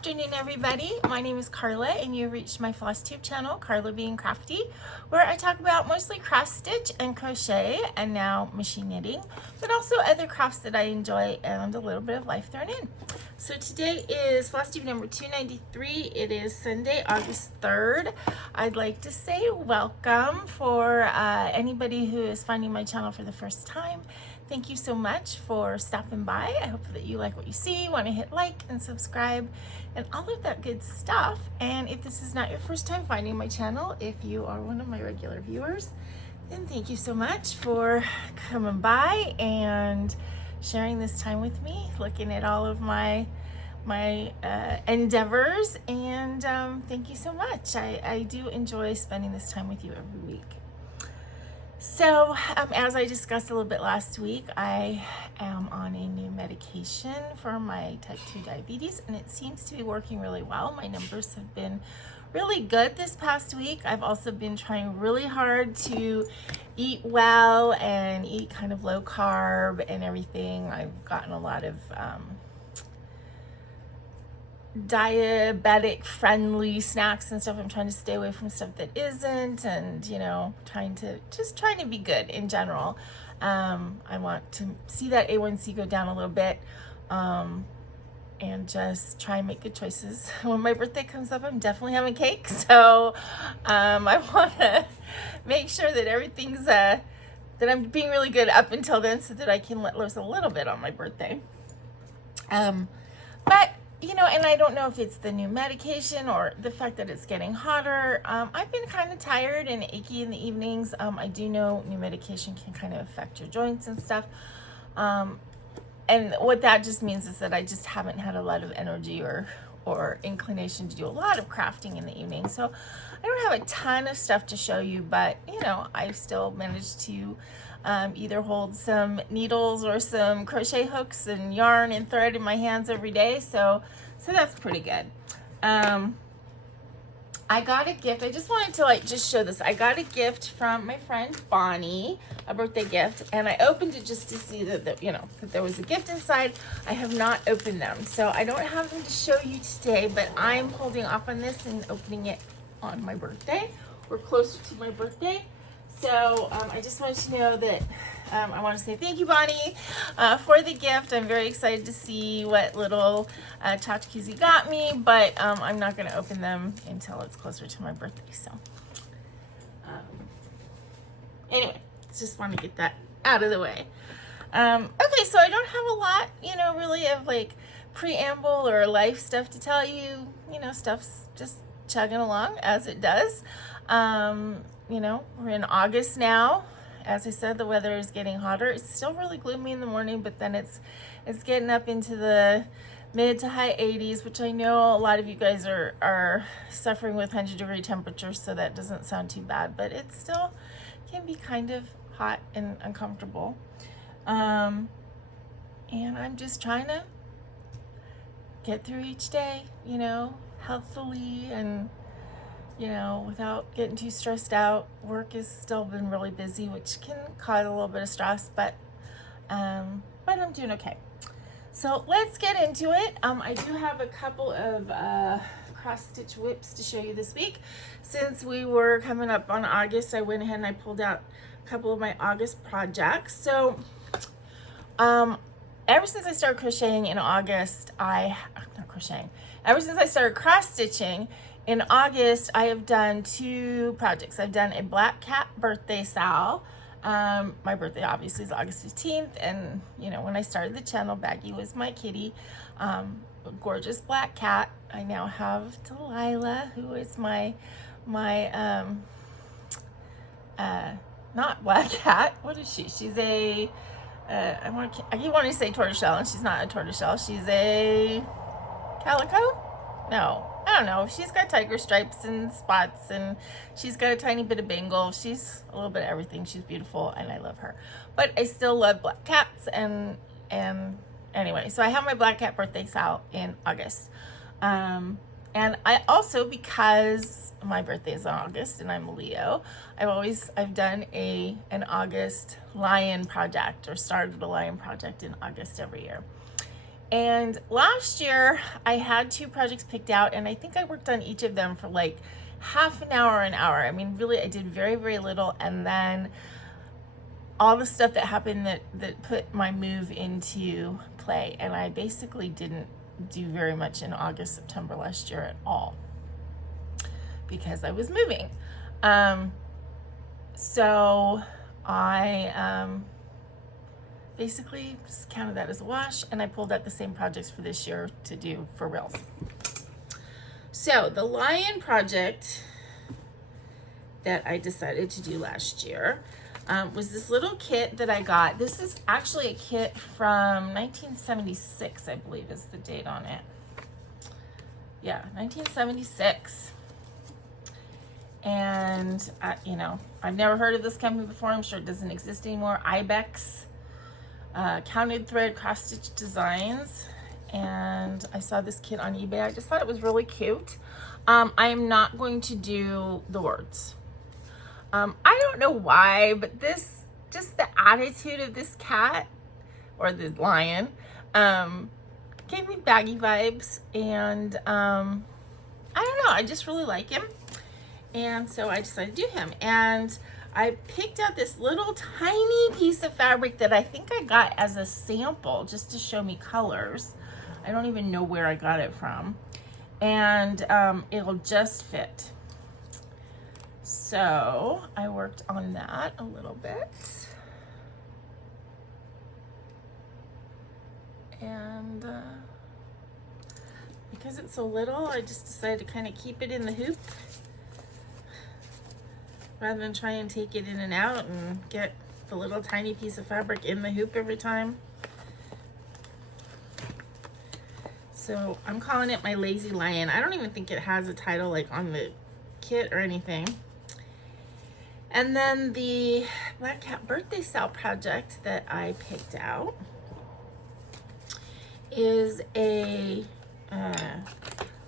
afternoon, everybody. My name is Karla, and you've reached my FlossTube channel, KarlaBeingCrafty, where I talk about mostly cross stitch and crochet, and now machine knitting, but also other crafts that I enjoy and a little bit of life thrown in. So today is FlossTube number 293. It is Sunday, August 3rd. I'd like to say welcome for anybody who is finding my channel for the first time. Thank you so much for stopping by. I hope that you like what you see, want to hit like and subscribe and all of that good stuff. And if this is not your first time finding my channel, if you are one of my regular viewers, then thank you so much for coming by and sharing this time with me, looking at all of my endeavors. And thank you so much. I do enjoy spending this time with you every week. So, as I discussed a little bit last week, I am on a new medication for my type 2 diabetes, and it seems to be working really well. My numbers have been really good this past week. I've also been trying really hard to eat well and eat kind of low carb and everything. I've gotten a lot of diabetic friendly snacks and stuff. I'm trying to stay away from stuff that isn't, and you know, trying to be good in general. I want to see that A1C go down a little bit, and just try and make good choices. When my birthday comes up, I'm definitely having cake, so I want to make sure that everything's that I'm being really good up until then, so that I can let loose a little bit on my birthday. But you know, and I don't know if it's the new medication or the fact that it's getting hotter. I've been kind of tired and achy in the evenings. I do know new medication can kind of affect your joints and stuff. And what that just means is that I just haven't had a lot of energy or inclination to do a lot of crafting in the evening. So I don't have a ton of stuff to show you, but you know, I've still managed to either hold some needles or some crochet hooks and yarn and thread in my hands every day, so that's pretty good. I got a gift. I just wanted to just show this. I got a gift from my friend Bonnie, a birthday gift, and I opened it just to see that you know, that there was a gift inside. I have not opened them, so I don't have them to show you today, but I'm holding off on this and opening it on my birthday or closer to my birthday. So I just wanted to know that I want to say thank you, Bonnie, for the gift. I'm very excited to see what little tchotchkes you got me, but I'm not going to open them until it's closer to my birthday. So anyway, just want to get that out of the way. Okay, so I don't have a lot, you know, really of like preamble or life stuff to tell you. You know, stuff's just chugging along as it does. You know, we're in August now. As I said, the weather is getting hotter. It's still really gloomy in the morning, but then it's getting up into the mid to high 80s, which I know a lot of you guys are suffering with 100-degree temperatures, so that doesn't sound too bad, but it still can be kind of hot and uncomfortable. And I'm just trying to get through each day, you know, healthfully and you know, without getting too stressed out. Work has still been really busy, which can cause a little bit of stress, but I'm doing okay. So let's get into it. I do have a couple of cross-stitch whips to show you this week. Since we were coming up on August, I went ahead and I pulled out a couple of my August projects. So ever since I started crocheting in August, ever since I started cross-stitching in August, I have done two projects. I've done a black cat birthday sal. My birthday obviously is August 15th, and you know, when I started the channel, Baggy was my kitty. A gorgeous black cat. I now have Delilah, who is my not black cat. What is she? She's a I keep wanting to say tortoiseshell, and she's not a tortoiseshell. She's a calico? No. I don't know. She's got tiger stripes and spots, and she's got a tiny bit of bangle. She's a little bit of everything. She's beautiful, and I love her. But I still love black cats, and anyway, so I have my black cat birthday sal in August. And I also, because my birthday is in August and I'm a Leo, I've done an August lion project, or started a lion project in August every year. And last year I had 2 projects picked out, and I think I worked on each of them for like half an hour, an hour. I mean, really, I did very, very little. And then all the stuff that happened that put my move into play. And I basically didn't do very much in August, September last year at all because I was moving. So I basically just counted that as a wash, and I pulled out the same projects for this year to do for reals. So the lion project that I decided to do last year was this little kit that I got. This is actually a kit from 1976, I believe is the date on it. Yeah, 1976. And, you know, I've never heard of this company before. I'm sure it doesn't exist anymore. Ibex, Counted Thread Cross-Stitch Designs. And I saw this kit on eBay. I just thought it was really cute. I am not going to do the words. I don't know why, but this, just the attitude of this cat, or the lion, gave me baggy vibes. And I don't know, I just really like him. And so I decided to do him. And I picked out this little tiny piece of fabric that I think I got as a sample just to show me colors. I don't even know where I got it from. And it'll just fit. So I worked on that a little bit. And because it's so little, I just decided to kind of keep it in the hoop rather than try and take it in and out and get the little tiny piece of fabric in the hoop every time. So I'm calling it my Lazy Lion. I don't even think it has a title like on the kit or anything. And then the Black Cat Birthday Sale project that I picked out is a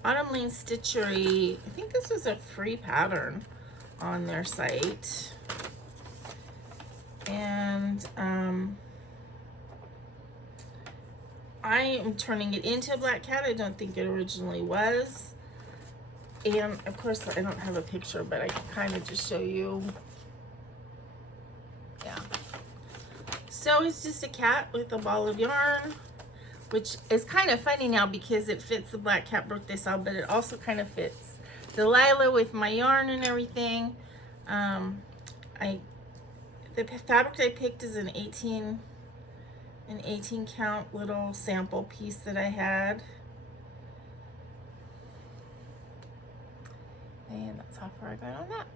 Autumn Lane Stitchery. I think this was a free pattern on their site. And I am turning it into a black cat. I don't think it originally was. And of course I don't have a picture, but I can kind of just show you. Yeah. So it's just a cat with a ball of yarn, which is kind of funny now because it fits the Black Cat Birthday Sale, but it also kind of fits Delilah with my yarn and everything. The fabric I picked is an 18 count little sample piece that I had. And that's how far I got on that.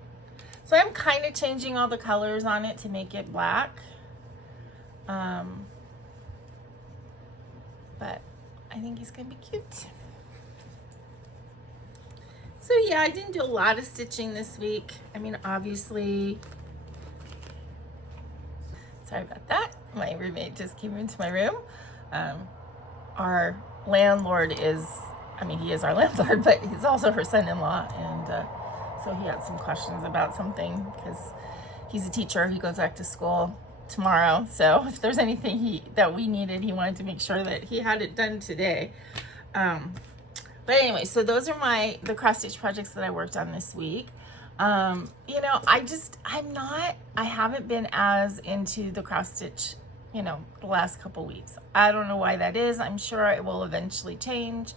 So I'm kind of changing all the colors on it to make it black. But I think he's gonna be cute. So yeah, I didn't do a lot of stitching this week. I mean, obviously, sorry about that. My roommate just came into my room. Our landlord is, I mean, he is our landlord, but he's also her son-in-law. And so he had some questions about something because he's a teacher. He goes back to school tomorrow. So if there's anything that we needed, he wanted to make sure that he had it done today. But anyway, so those are the cross-stitch projects that I worked on this week. You know, I haven't been as into the cross-stitch, you know, the last couple weeks. I don't know why that is. I'm sure it will eventually change.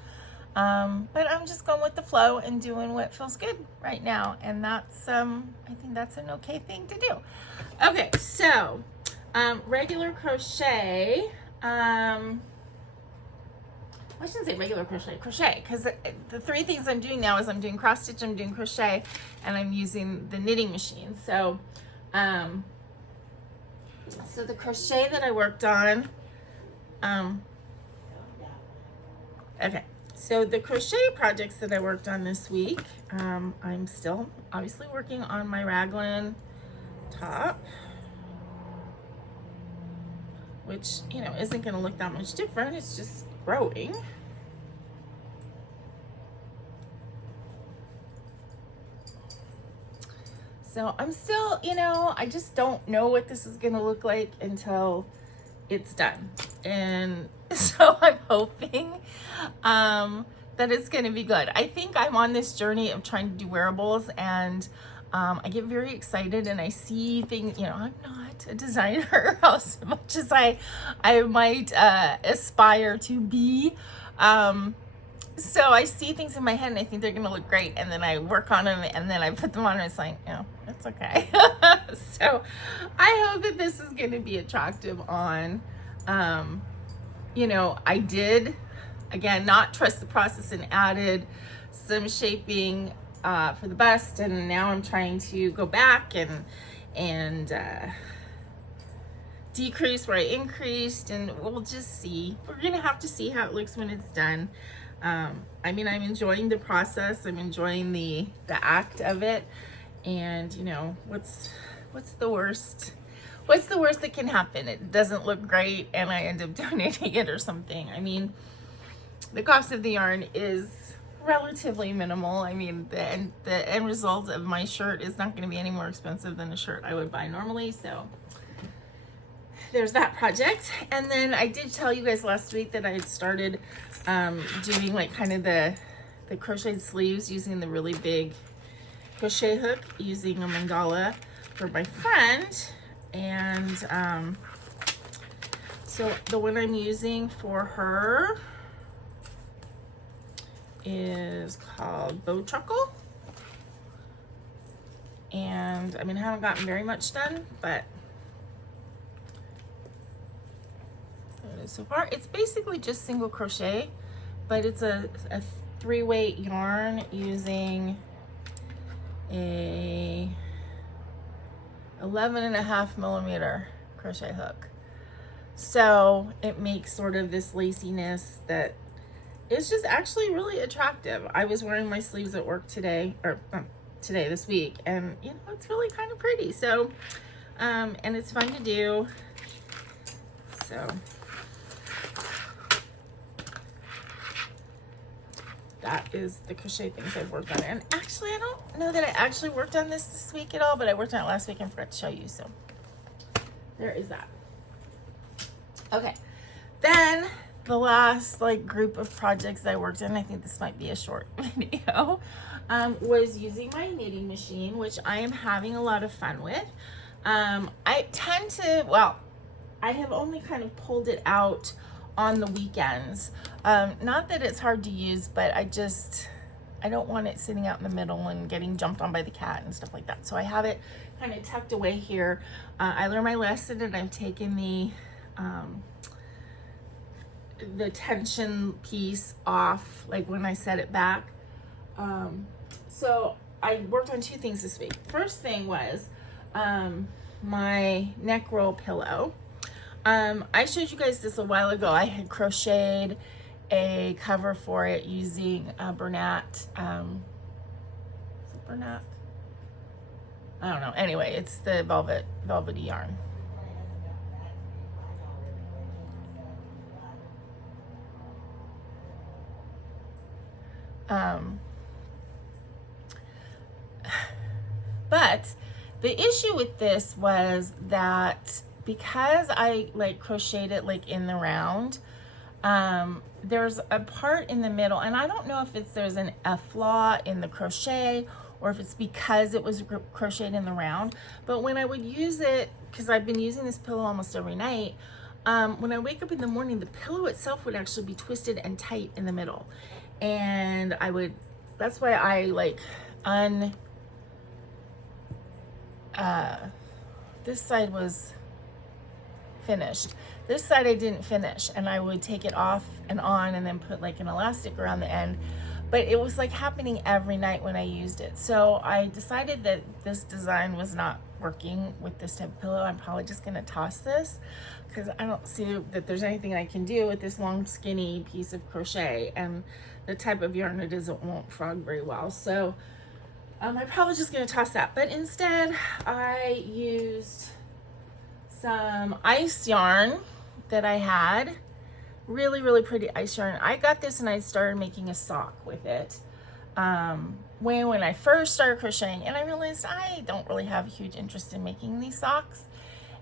But I'm just going with the flow and doing what feels good right now. And that's, I think that's an okay thing to do. Okay, so, regular crochet, I shouldn't say regular crochet, because the 3 things I'm doing now is I'm doing cross stitch, I'm doing crochet, and I'm using the knitting machine. So, so the crochet that I worked on, okay, so the crochet projects that I worked on this week, I'm still obviously working on my raglan top, which, you know, isn't going to look that much different. It's just growing. So I'm still, you know, I just don't know what this is going to look like until it's done. And So I'm hoping that it's going to be good. I think I'm on this journey of trying to do wearables, and I get very excited and I see things, you know, I'm not a designer as much as I might aspire to be. So I see things in my head and I think they're going to look great, and then I work on them and then I put them on and it's like, oh, it's okay. So I hope that this is going to be attractive on, you know, I did, again, not trust the process and added some shaping for the bust, and now I'm trying to go back and decrease where I increased, and we'll just see. We're gonna have to see how it looks when it's done. I mean, I'm enjoying the process. I'm enjoying the act of it, and you know, what's the worst? What's the worst that can happen? It doesn't look great and I end up donating it or something. I mean, the cost of the yarn is relatively minimal. I mean, the end result of my shirt is not going to be any more expensive than a shirt I would buy normally. So there's that project. And then I did tell you guys last week that I had started doing like kind of the crocheted sleeves using the really big crochet hook, using a mandala for my friend. And so the one I'm using for her is called Bow Truckle, and I mean, I haven't gotten very much done, but so far it's basically just single crochet, but it's a 3-weight yarn using a 11.5 millimeter crochet hook. So it makes sort of this laciness that is just actually really attractive. I was wearing my sleeves at work today, or this week, and you know, it's really kind of pretty. So and it's fun to do. So that is the crochet things I've worked on. And actually, I don't know that I actually worked on this week at all, but I worked on it last week and forgot to show you. So there is that. Okay, then the last like group of projects I worked on, I think this might be a short video, was using my knitting machine, which I am having a lot of fun with. I tend to, well, I have only kind of pulled it out on the weekends. Not that it's hard to use, but I don't want it sitting out in the middle and getting jumped on by the cat and stuff like that. So I have it kind of tucked away here. I learned my lesson and I've taken the tension piece off, like when I set it back. So I worked on 2 things this week. First thing was my neck roll pillow. I showed you guys this a while ago. I had crocheted a cover for it using Bernat. Is it Bernat? I don't know. Anyway, it's the velvety yarn. But the issue with this was that because I like crocheted it like in the round, there's a part in the middle, and I don't know if there's a flaw in the crochet or if it's because it was crocheted in the round. But when I would use it, because I've been using this pillow almost every night, when I wake up in the morning, the pillow itself would actually be twisted and tight in the middle. And that's why I like this side was finished. This side I didn't finish, and I would take it off and on and then put like an elastic around the end. But it was like happening every night when I used it. So I decided that this design was not working with this type of pillow. I'm probably just gonna toss this because I don't see that there's anything I can do with this long skinny piece of crochet, and the type of yarn it is, it won't frog very well. So I'm probably just gonna toss that. But instead I used some ice yarn that I had. Really, really pretty ice yarn. I got this and I started making a sock with it when I first started crocheting, and I realized I don't really have a huge interest in making these socks.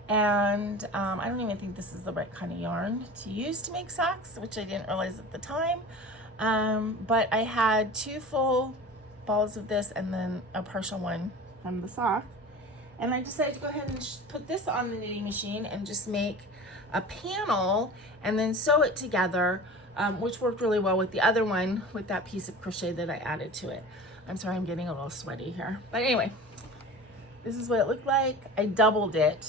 And I don't even think this is the right kind of yarn to use to make socks, which I didn't realize at the time. But I had 2 full balls of this and then a partial one from the sock. And I decided to go ahead and put this on the knitting machine and just make a panel and then sew it together, which worked really well with the other one with that piece of crochet that I added to it. I'm sorry, I'm getting a little sweaty here. But anyway, this is what it looked like. I doubled it.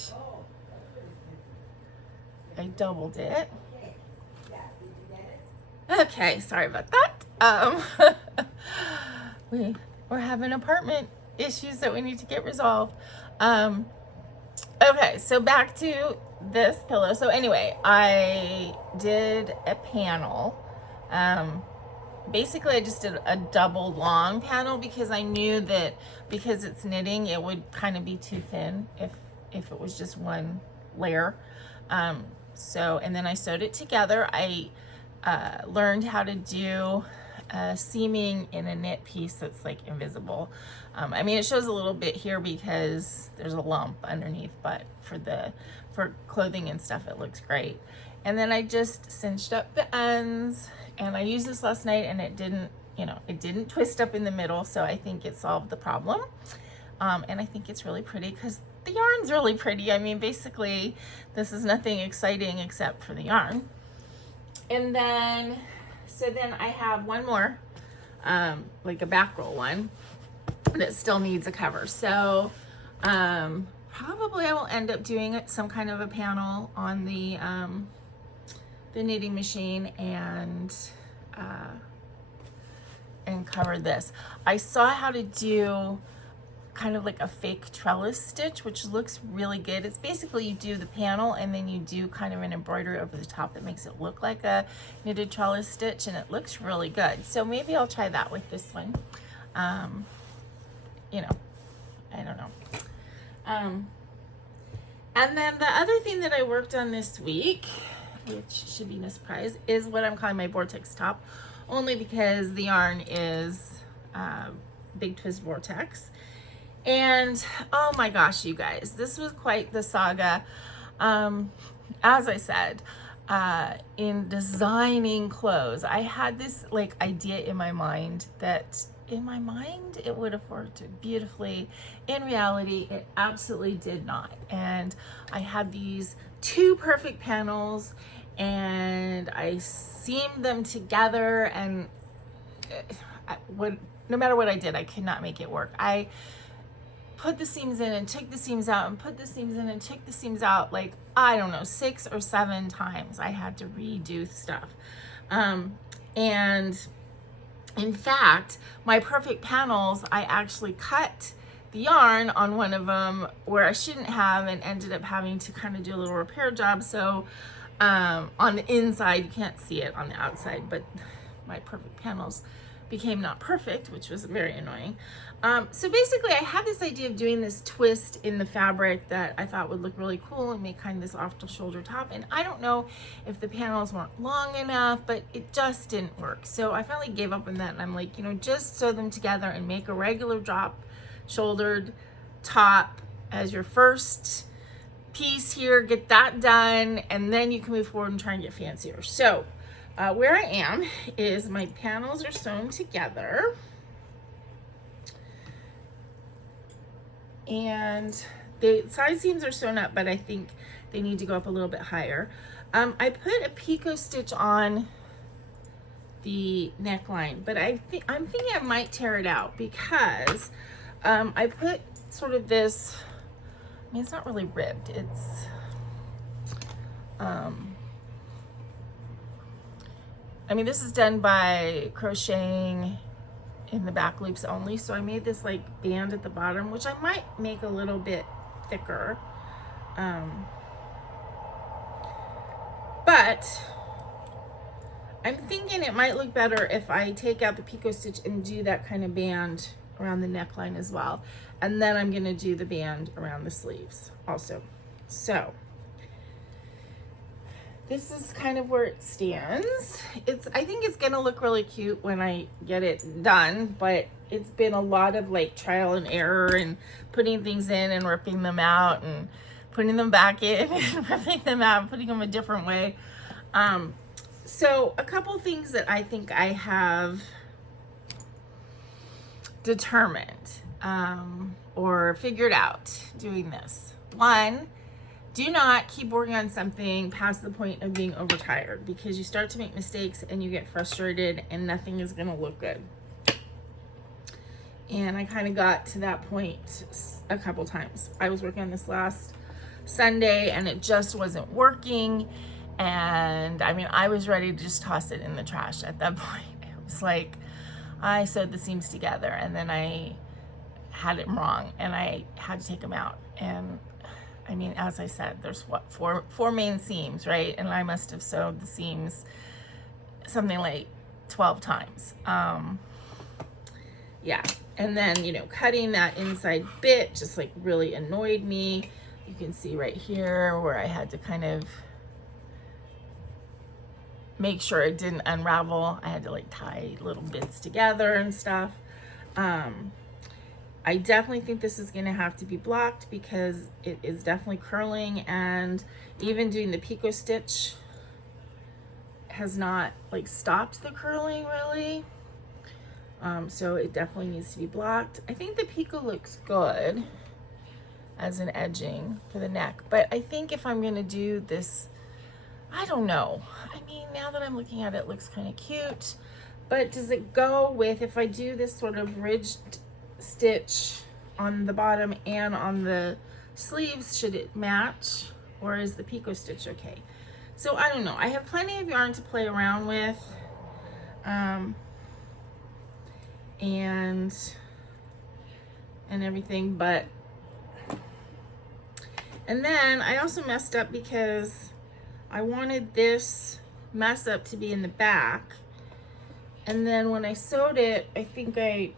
Okay, sorry about that. We're having apartment issues that we need to get resolved. Okay, so back to this pillow. So anyway, I did a panel. Basically I just did a double long panel because I knew that because it's knitting, it would kind of be too thin if it was just one layer. And then I sewed it together. I learned how to do seaming in a knit piece that's like invisible. I mean, it shows a little bit here because there's a lump underneath, but for clothing and stuff, it looks great. And then I just cinched up the ends, and I used this last night and it didn't twist up in the middle. So I think it solved the problem. And I think it's really pretty because the yarn's really pretty. I mean, basically this is nothing exciting except for the yarn. And then, so then I have one more, like a back roll one that still needs a cover. So, probably I will end up doing some kind of a panel on the knitting machine and cover this. I saw how to do kind of like a fake trellis stitch, which looks really good. It's basically you do the panel and then you do kind of an embroidery over the top that makes it look like a knitted trellis stitch, and it looks really good. So maybe I'll try that with this one. You know, I don't know. And then the other thing that I worked on this week, which should be no surprise, is what I'm calling my vortex top, only because the yarn is Big Twist Vortex. And oh my gosh, you guys, this was quite the saga. As I said, in designing clothes, I had this like idea in my mind that in my mind it would have worked beautifully. In reality, it absolutely did not. And I had these 2 perfect panels and I seamed them together, and no matter what I did, I could not make it work. I put the seams in and took the seams out and put the seams in and took the seams out, like, I don't know, 6 or 7 times. I had to redo stuff. And in fact, my perfect panels, I actually cut the yarn on one of them where I shouldn't have and ended up having to kind of do a little repair job. So on the inside, you can't see it on the outside, but my perfect panels became not perfect, which was very annoying. So basically I had this idea of doing this twist in the fabric that I thought would look really cool and make kind of this off the shoulder top. And I don't know if the panels weren't long enough, but it just didn't work. So I finally gave up on that, and I'm like, you know, just sew them together and make a regular drop shouldered top as your first piece here, get that done, and then you can move forward and try and get fancier. So where I am is my panels are sewn together, and the side seams are sewn up, but I think they need to go up a little bit higher. I put a picot stitch on the neckline, but I'm thinking I might tear it out because I put sort of this, I mean, it's not really ribbed, it's I mean, this is done by crocheting in the back loops only. So I made this like band at the bottom, which I might make a little bit thicker. But I'm thinking it might look better if I take out the picot stitch and do that kind of band around the neckline as well. And then I'm gonna do the band around the sleeves also. So this is kind of where it stands. I think it's gonna look really cute when I get it done, but it's been a lot of like trial and error and putting things in and ripping them out and putting them back in, ripping them out, putting them a different way. So a couple things that I think I have determined or figured out doing this. One, do not keep working on something past the point of being overtired, because you start to make mistakes and you get frustrated and nothing is going to look good. And I kind of got to that point a couple times. I was working on this last Sunday and it just wasn't working. And I mean, I was ready to just toss it in the trash at that point. It was like, I sewed the seams together and then I had it wrong and I had to take them out. And I mean, as I said, there's what, four main seams, right? And I must have sewed the seams something like 12 times. Yeah. And then, you know, cutting that inside bit just like really annoyed me. You can see right here where I had to kind of make sure it didn't unravel. I had to like tie little bits together and stuff. I definitely think this is gonna have to be blocked because it is definitely curling, and even doing the picot stitch has not like stopped the curling really. So it definitely needs to be blocked. I think the picot looks good as an edging for the neck, but I think if I'm gonna do this, I don't know. I mean, now that I'm looking at it, it looks kind of cute, but does it go with, if I do this sort of ridged stitch on the bottom and on the sleeves, should it match, or is the picot stitch okay? So I don't know. I have plenty of yarn to play around with, and everything, but, and then I also messed up because I wanted this mess up to be in the back, and then when I sewed it, I think I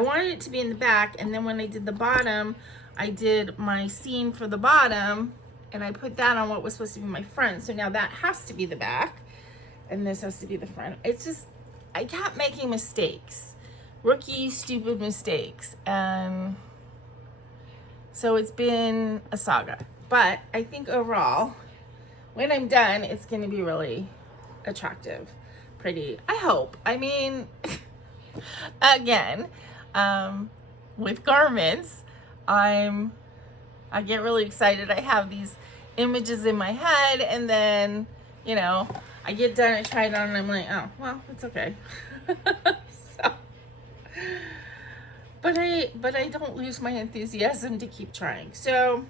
wanted it to be in the back, and then when I did the bottom, I did my seam for the bottom and I put that on what was supposed to be my front. So now that has to be the back and this has to be the front. It's just, I kept making mistakes, rookie stupid mistakes, and so it's been a saga. But I think overall, when I'm done, it's going to be really attractive, pretty, I hope. I mean, again, with garments, I get really excited. I have these images in my head, and then, you know, I get done, I try it on, and I'm like, oh, well, it's okay. So, but I don't lose my enthusiasm to keep trying. So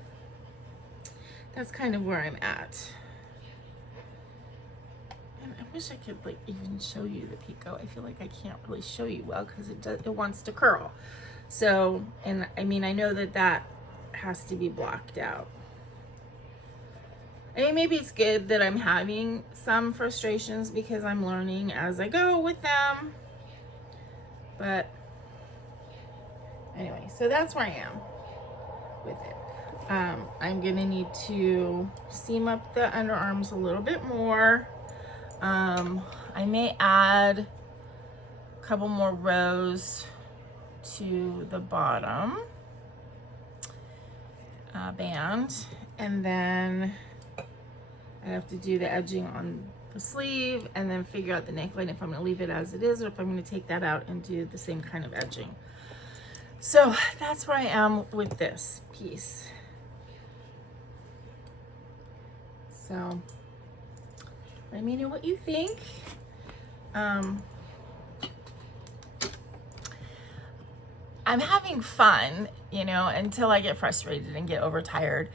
that's kind of where I'm at. And I wish I could like even show you the picot. I feel like I can't really show you well because it wants to curl. So, and I mean, I know that has to be blocked out. I mean, maybe it's good that I'm having some frustrations because I'm learning as I go with them. But anyway, so that's where I am with it. I'm gonna need to seam up the underarms a little bit more. I may add a couple more rows to the bottom band, and then I have to do the edging on the sleeve and then figure out the neckline, if I'm going to leave it as it is or if I'm going to take that out and do the same kind of edging. So that's where I am with this piece. So let me know what you think. I'm having fun, you know, until I get frustrated and get overtired.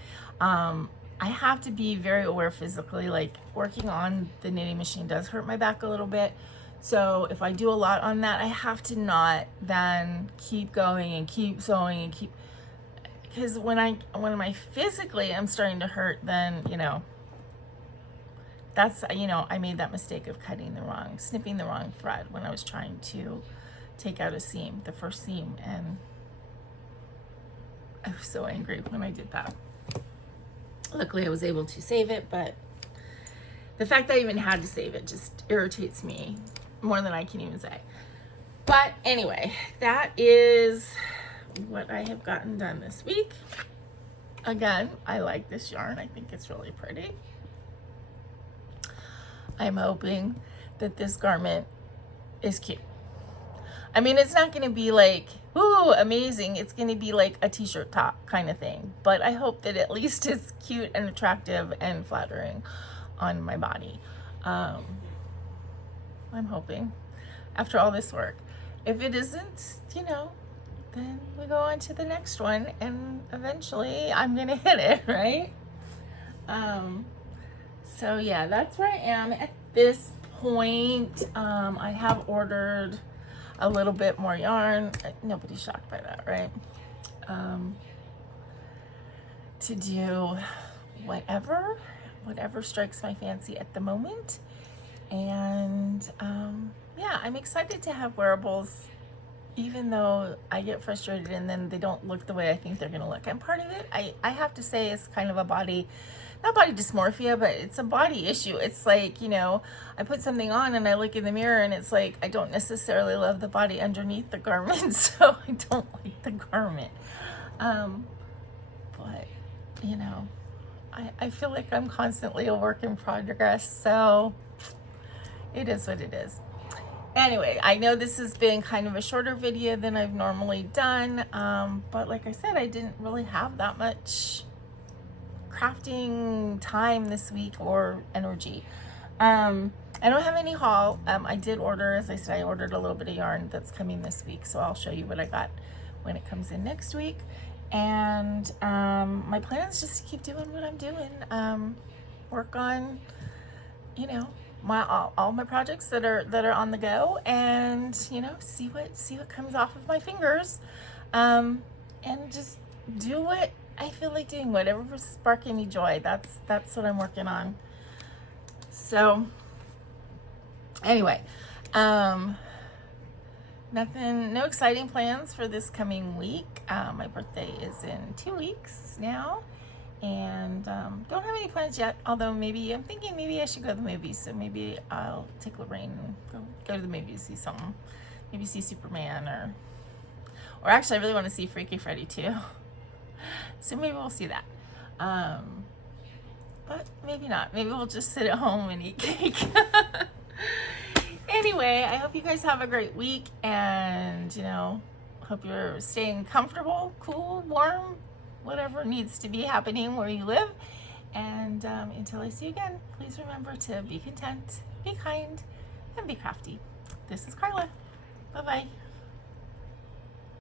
I have to be very aware physically, like working on the knitting machine does hurt my back a little bit. So if I do a lot on that, I have to not then keep going and keep sewing and keep, because when I physically am starting to hurt, then, you know, that's, you know, I made that mistake of snipping the wrong thread when I was trying to take out a seam, the first seam, and I was so angry when I did that. Luckily I was able to save it, but the fact that I even had to save it just irritates me more than I can even say. But anyway, that is what I have gotten done this week. Again, I like this yarn. I think it's really pretty. I'm hoping that this garment is cute. I mean, it's not going to be like, ooh, amazing. It's going to be like a t-shirt top kind of thing. But I hope that at least it's cute and attractive and flattering on my body. I'm hoping after all this work. If it isn't, you know, then we go on to the next one and eventually I'm going to hit it, right? So yeah, that's where I am at this point. I have ordered a little bit more yarn. Nobody's shocked by that, right? To do whatever strikes my fancy at the moment. And yeah, I'm excited to have wearables, even though I get frustrated and then they don't look the way I think they're gonna look. And part of it, I have to say, is kind of a body, not body dysmorphia, but it's a body issue. It's like, you know, I put something on and I look in the mirror and it's like, I don't necessarily love the body underneath the garment, so I don't like the garment. But, you know, I feel like I'm constantly a work in progress, so it is what it is. Anyway, I know this has been kind of a shorter video than I've normally done, but like I said, I didn't really have that much crafting time this week or energy. I don't have any haul. I did order, as I said, I ordered a little bit of yarn that's coming this week, so I'll show you what I got when it comes in next week. And my plan is just to keep doing what I'm doing. Work on, you know, all my projects that are on the go, and you know, see what comes off of my fingers, and just do what I feel like doing, whatever's sparking me joy. That's what I'm working on. So anyway, no exciting plans for this coming week. My birthday is in 2 weeks now, and don't have any plans yet, although maybe I'm thinking maybe I should go to the movies. So maybe I'll take Lorraine and go to the movies, see something, maybe see Superman, or actually I really want to see Freaky Freddy too. So maybe we'll see that. But maybe not. Maybe we'll just sit at home and eat cake. Anyway, I hope you guys have a great week, and you know, hope you're staying comfortable, cool, warm, whatever needs to be happening where you live. And until I see you again, please remember to be content, be kind, and be crafty. This is Karla. Bye-bye.